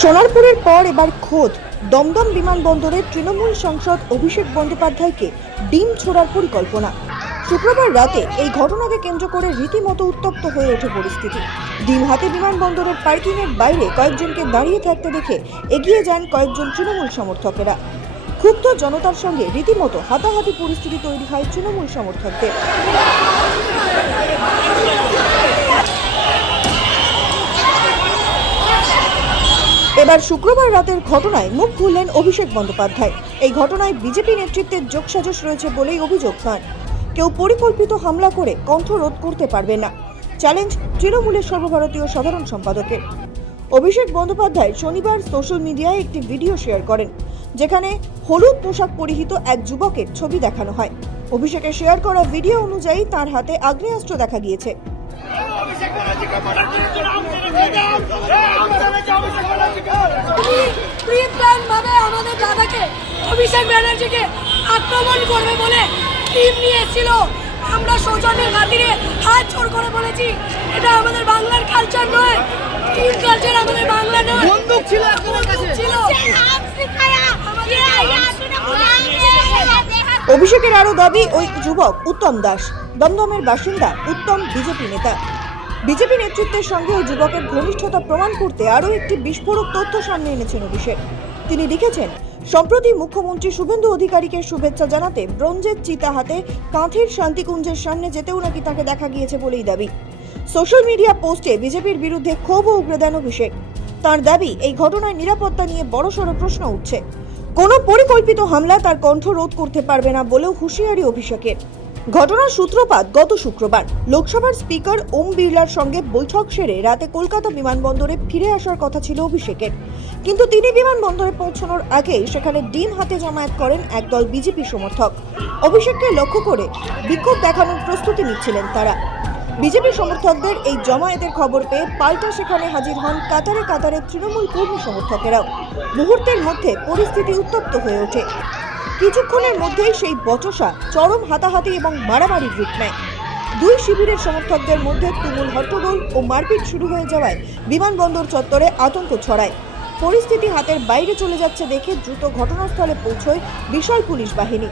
সোনারপুরের পর এবার খোদ দমদম বিমানবন্দরের তৃণমূল সাংসদ অভিষেক বন্দ্যোপাধ্যায়কে ডিম ছোড়ার পরিকল্পনা। শুক্রবার রাতে এই ঘটনাকে কেন্দ্র করে রীতিমতো উত্তপ্ত হয়ে ওঠে পরিস্থিতি। ডিম হাতে বিমানবন্দরের পার্কিংয়ের বাইরে কয়েকজনকে দাঁড়িয়ে থাকতে দেখে এগিয়ে যান কয়েকজন তৃণমূল সমর্থকেরা। ক্ষুব্ধ জনতার সঙ্গে রীতিমতো হাতাহাতি পরিস্থিতি তৈরি হয় তৃণমূল সমর্থকদের। এবার শুক্রবার রাতের ঘটনায় মুখ খুললেন অভিষেক বন্দ্যোপাধ্যায়। এই ঘটনায় বিজেপি নেতৃত্বের যোগসাজশ রয়েছে বলেই অভিযোগ তাঁর। কেউ পরিকল্পিত হামলা করে কণ্ঠরোধ করতে পারবে না, চ্যালেঞ্জ তৃণমূলের সর্বভারতীয় সাধারণ সম্পাদকের। অভিষেক বন্দ্যোপাধ্যায় শনিবার সোশ্যাল মিডিয়ায় একটি ভিডিও শেয়ার করেন, যেখানে হলুদ পোশাক পরিহিত এক যুবকের ছবি দেখানো হয়। অভিষেকের শেয়ার করা ভিডিও অনুযায়ী তার হাতে আগ্নেয়াস্ত্র দেখা গিয়েছে। আমাদের দাদাকে অভিষেক ব্যানার্জিকে আক্রমণ করবে বলে টিম নিয়ে এসেছিল। আমরা সৌজন্যের খাতিরে হাত জোড় করে বলেছি, এটা আমাদের বাংলার কালচার নয়, টিম কালচার আমাদের বাংলা নয়। বন্দুক ছিল, অভিষেকের আরো দাবি, ওই যুবক উত্তম দাস, দমদমের বাসিন্দা। উত্তম বিজেপি নেতা। বিজেপি নেতৃত্বের সঙ্গে ওই যুবকের ঘনিষ্ঠতা প্রমাণ করতে আরও একটি বিস্ফোরক তথ্য সামনে এনেছেন অভিষেক। তিনি লিখেছেন, সম্প্রতি মুখ্যমন্ত্রী শুভেন্দু অধিকারীকে শুভেচ্ছা জানাতে ব্রোঞ্জের চিতা হাতে কাঁথির শান্তিকুঞ্জের সামনে যেতেও নাকি তাকে দেখা গিয়েছে বলেই দাবি। সোশ্যাল মিডিয়া পোস্টে বিজেপির বিরুদ্ধে ক্ষোভও উগরে দেন অভিষেক। তার দাবি, এই ঘটনায় নিরাপত্তা নিয়ে বড়সড় প্রশ্ন উঠছে। কোনো পরিকল্পিত হামলা তার কণ্ঠ রোধ করতে পারবে না বলেও হুঁশিয়ারি অভিষেকের। ঘটনার সূত্রপাত গত শুক্রবার। লোকসভার স্পিকার ওম বিড়লার সঙ্গে বৈঠক সেরে রাতে কলকাতা বিমানবন্দরে ফিরে আসার কথা ছিল অভিষেকের, কিন্তু তিনি বিমানবন্দরে পৌঁছানোর আগেই সেখানে ডিম হাতে জমায়েত করেন একদল বিজেপি সমর্থক। অভিষেককে লক্ষ্য করে বিক্ষোভ দেখানোর প্রস্তুতি নিচ্ছিলেন তারা। বিজেপি সমর্থকদের এই জমায়েতের খবর পেয়ে পাল্টা সেখানে হাজির হন কাতারে কাতারে তৃণমূল কর্মী সমর্থকেরাও। মুহূর্তের মধ্যে পরিস্থিতি উত্তপ্ত হয়ে ওঠে। কিছুক্ষণের মধ্যেই সেই বচসা চরম হাতাহাতি এবং মারামারির রূপ নেয়। দুই শিবিরের সমর্থকদের মধ্যে তুমুল হট্টগোল ও মারপিট শুরু হয়ে যাওয়ায় বিমানবন্দর চত্বরে আতঙ্ক ছড়ায়। পরিস্থিতি হাতের বাইরে চলে যাচ্ছে দেখে দ্রুত ঘটনাস্থলে পৌঁছয় বিশাল পুলিশ বাহিনী।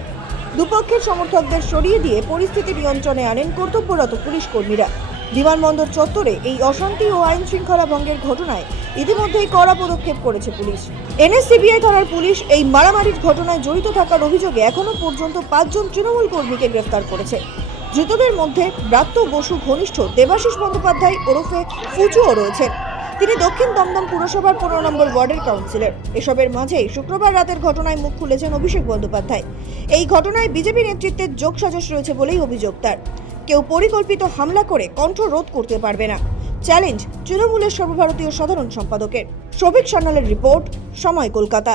দুপক্ষের সমর্থকদের সরিয়ে দিয়ে পরিস্থিতি নিয়ন্ত্রণে আনেন কর্তব্যরত পুলিশ কর্মীরা। বিমানবন্দর চত্বরে এই অশান্তি ও আইন শৃঙ্খলা ভঙ্গের ঘটনায় ইতিমধ্যেই কড়া পদক্ষেপ করেছে পুলিশ। এনএসসিবিআই থানার পুলিশ এই মারামারির ঘটনায় জড়িত থাকার অভিযোগে এখনো পর্যন্ত 5 জন তৃণমূল কর্মীকে গ্রেফতার করেছে। ধৃতদের মধ্যে ব্রাত্য বসু ঘনিষ্ঠ দেবাশিস বন্দ্যোপাধ্যায় ওরফে ফুচুও রয়েছেন। তিনি দক্ষিণ দমদম পুরসভার 15 নম্বর ওয়ার্ডের কাউন্সিলর। এসবের মাঝেই শুক্রবার রাতের ঘটনায় মুখ খুলেছেন অভিষেক বন্দ্যোপাধ্যায়। এই ঘটনায় বিজেপি নেতৃত্বের যোগসাজশ রয়েছে বলেই অভিযোগ তার। কেউ পরিকল্পিত হামলা করে কণ্ঠ রোধ করতে পারবে না, চ্যালেঞ্জ তৃণমূলের সর্বভারতীয় সাধারণ সম্পাদকের। শোভিক সান্যালের রিপোর্ট, সময় কলকাতা।